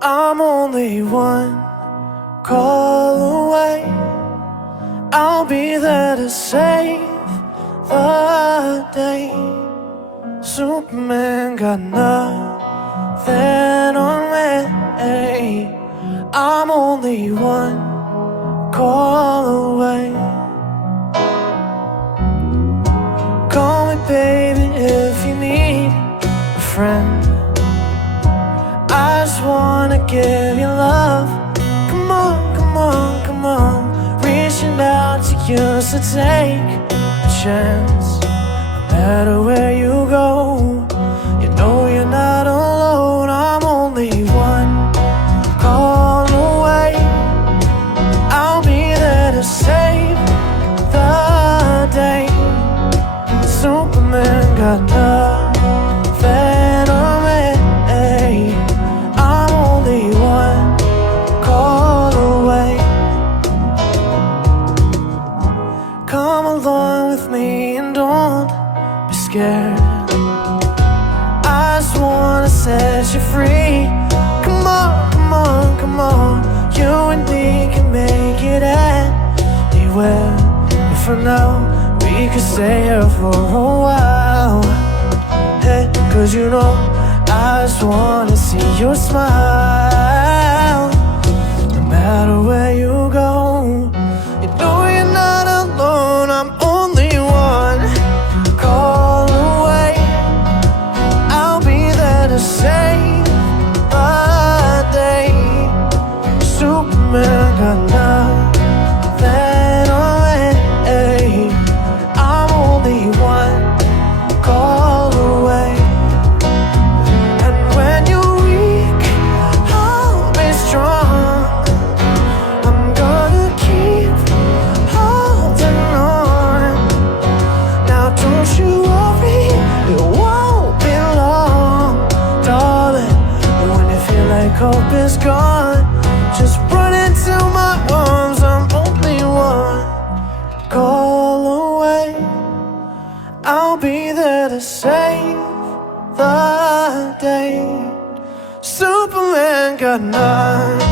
I'm only one call away. I'll be there to save the day. Superman got nothing on me. I'm only one call away. Call me baby if you need a friend. I just wanna give you love. Come on, come on, come on. Reaching out to you, so take a chance. No matter where you go, you know you're not alone. I'm only one call away. I'll be there to save the day. Superman got nothing on me. I'm only one call away. Come along with me and don't be scared. I just wanna set you free. Come on, come on, come on. You and me can make it anywhere. And for now, we could stay here for a while. Hey, 'cause you know I just wanna see your smile. No matter where you go, you know you're not alone. I'm only one call away. I'll be there to save the day. Superman got nothing on me. I'm only one call away. And when you're weak, I'll be strong. I'm gonna keep holding on. Now don't you worry, it won't be long, darling. And when you feel like hope is gone, just run into my arms. I'm only one call away. I'll be there to save the day. Superman got nothing